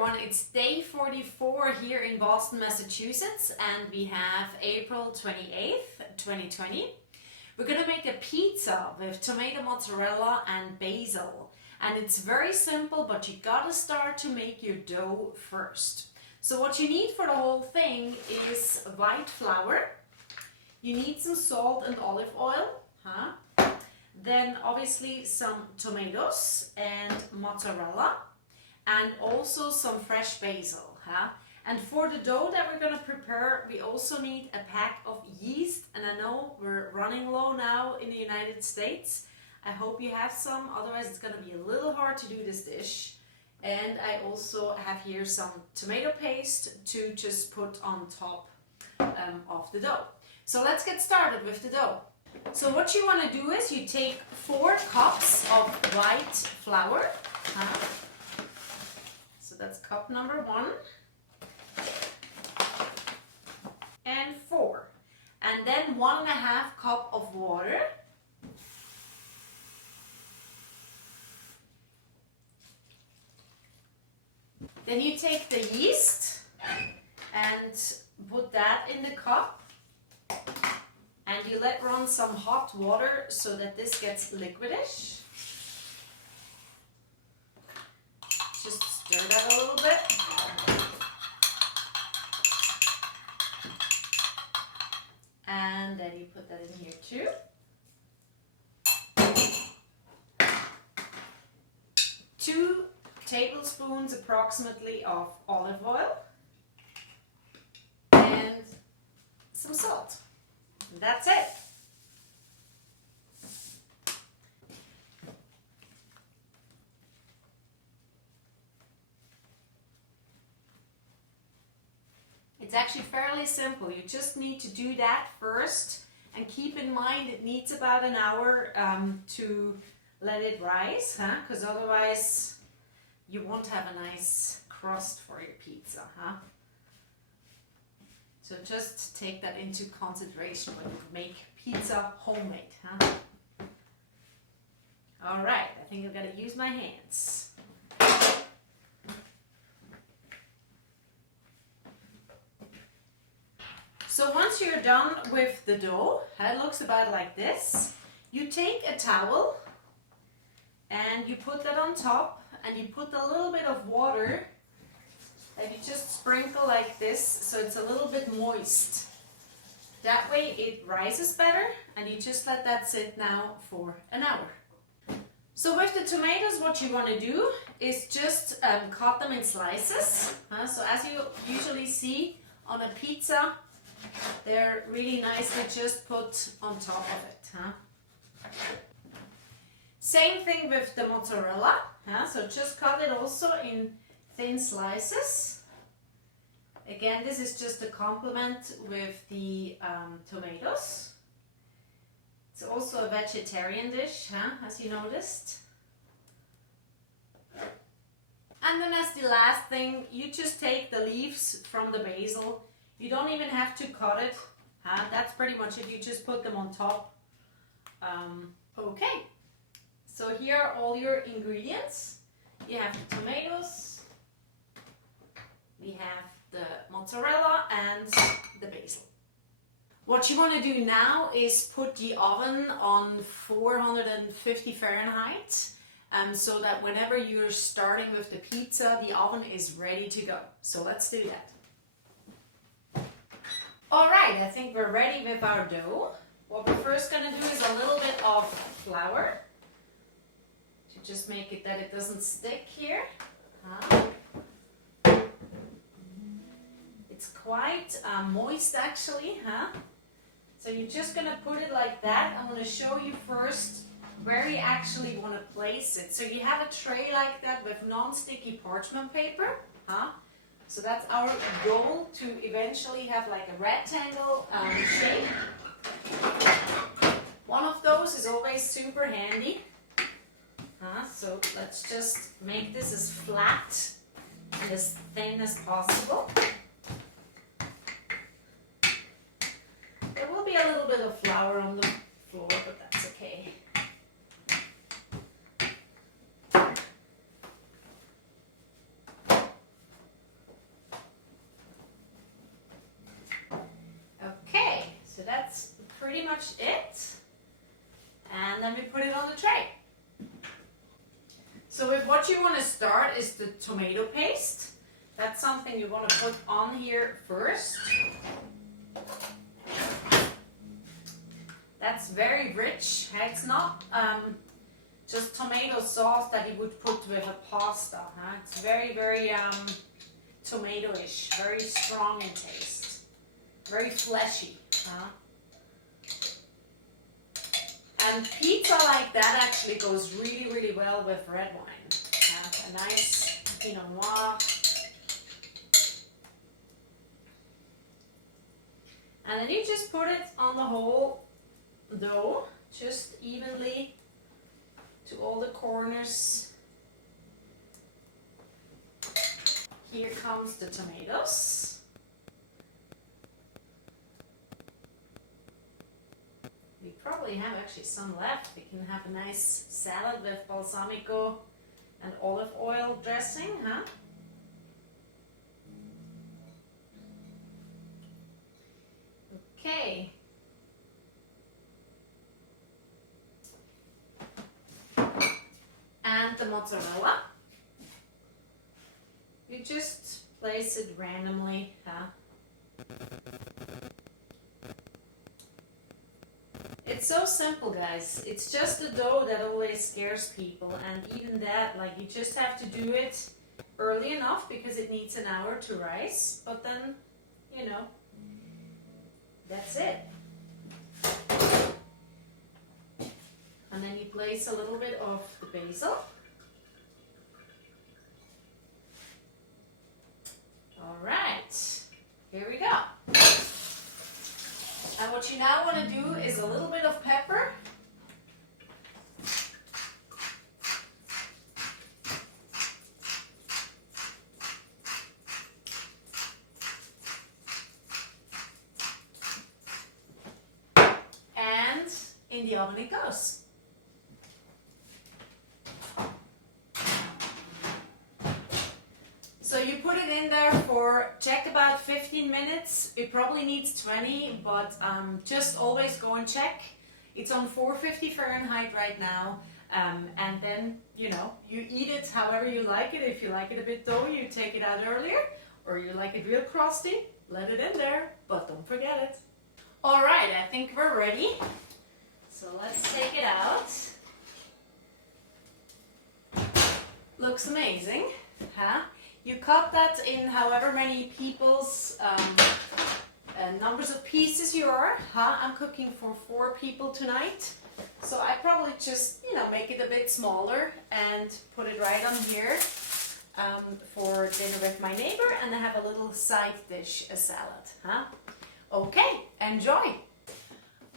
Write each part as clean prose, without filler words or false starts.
everyone, it's day 44 here in Boston, Massachusetts, and we have April 28th, 2020. We're going to make a pizza with tomato, mozzarella and basil, and it's very simple, but you gotta start to make your dough first. So what you need for the whole thing is white flour, you need some salt and olive oil, then obviously some tomatoes and mozzarella, and also some fresh basil. And for the dough that we're going to prepare, we also need a pack of yeast. And I know we're running low now in the United States. I hope you have some, otherwise it's going to be a little hard to do this dish. And I also have here some tomato paste to just put on top of the dough. So let's get started with the dough. So what you want to do is you take 4 cups of white flour. So that's cup number 1 and 4, and then 1.5 cup of water, then you take the yeast and put that in the cup, and you let run some hot water so that this gets liquidish. Just stir that a little bit. And then you put that in here too. 2 tablespoons approximately of olive oil and some salt. And that's it. It's actually fairly simple. You just need to do that first, and keep in mind it needs about an hour to let it rise, because otherwise you won't have a nice crust for your pizza. So just take that into consideration when you make pizza homemade. All right, I think I've got to use my hands. So once you're done with the dough, it looks about like this. You take a towel and you put that on top, and you put a little bit of water and you just sprinkle like this so it's a little bit moist. That way it rises better, and you just let that sit now for an hour. So with the tomatoes, what you want to do is just cut them in slices. So as you usually see on a pizza, they're really nicely just put on top of it. Same thing with the mozzarella. So just cut it also in thin slices. Again, this is just a complement with the tomatoes. It's also a vegetarian dish, as you noticed. And then as the last thing, you just take the leaves from the basil. You don't even have to cut it. That's pretty much it. You just put them on top. Okay. So here are all your ingredients. You have the tomatoes. We have the mozzarella and the basil. What you want to do now is put the oven on 450 Fahrenheit. So that whenever you're starting with the pizza, the oven is ready to go. So let's do that. Alright, I think we're ready with our dough. What we're first going to do is a little bit of flour to just make it that it doesn't stick here. It's quite moist actually. So you're just going to put it like that. I'm going to show you first where you actually want to place it. So you have a tray like that with non-sticky parchment paper. So that's our goal, to eventually have like a rectangle shape. One of those is always super handy. So let's just make this as flat and as thin as possible. There will be a little bit of flour on the floor, but that's okay. much it. And then we put it on the tray. So with what you want to start is the tomato paste. That's something you want to put on here first. That's very rich. It's not just tomato sauce that you would put with a pasta. Huh? It's very, very tomato-ish, very strong in taste, very fleshy. Huh? And pizza like that actually goes really, really well with red wine. A nice Pinot Noir. And then you just put it on the whole dough, just evenly to all the corners. Here comes the tomatoes. We probably have actually some left. We can have a nice salad with balsamico and olive oil dressing, huh? Okay. And the mozzarella. You just place it randomly, huh? It's so simple, guys. It's just the dough that always scares people, and even that, like, you just have to do it early enough because it needs an hour to rise, but then, you know, that's it. And then you place a little bit of the basil. All right, here we go. And what you now want to do is a little bit of pepper. And in the oven it goes. So you put it in there for, check about 15 minutes. It probably needs 20, but just always go and check. It's on 450 Fahrenheit right now. And then, you know, you eat it however you like it. If you like it a bit doughy, you take it out earlier. Or you like it real crusty, let it in there, but don't forget it. All right, I think we're ready. So let's take it out. Looks amazing, huh? You cut that in however many people's numbers of pieces you are. Huh? I'm cooking for 4 people tonight. So I probably just, you know, make it a bit smaller and put it right on here for dinner with my neighbor. And I have a little side dish, a salad. Huh? Okay, enjoy.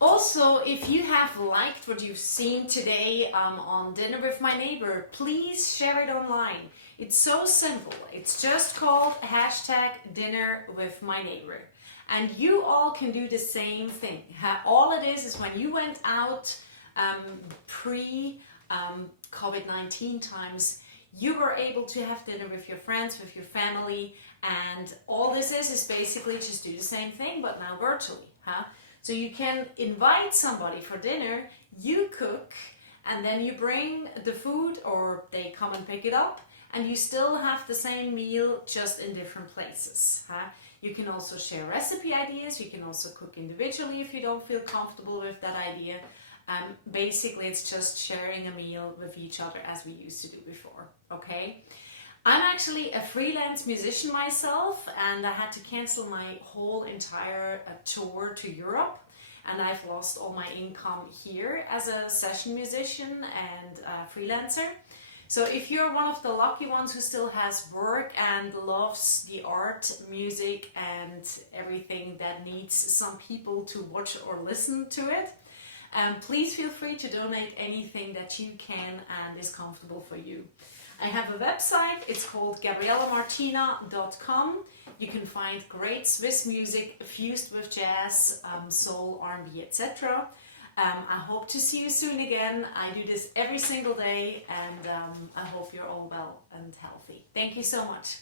Also, if you have liked what you've seen today on Dinner with My Neighbor, please share it online. It's so simple. It's just called #DinnerWithMyNeighbor. And you all can do the same thing. All it is when you went out pre-COVID-19 times, you were able to have dinner with your friends, with your family, and all this is basically just do the same thing, but now virtually. Huh? So you can invite somebody for dinner, you cook, and then you bring the food or they come and pick it up, and you still have the same meal just in different places. Huh? You can also share recipe ideas, you can also cook individually if you don't feel comfortable with that idea. Basically, it's just sharing a meal with each other as we used to do before, okay? I'm actually a freelance musician myself, and I had to cancel my whole entire tour to Europe, and I've lost all my income here as a session musician and freelancer. So if you're one of the lucky ones who still has work and loves the art, music, and everything that needs some people to watch or listen to it, please feel free to donate anything that you can and is comfortable for you. I have a website, it's called GabriellaMartina.com. You can find great Swiss music fused with jazz, soul, R&B, etc. I hope to see you soon again. I do this every single day, and I hope you're all well and healthy. Thank you so much.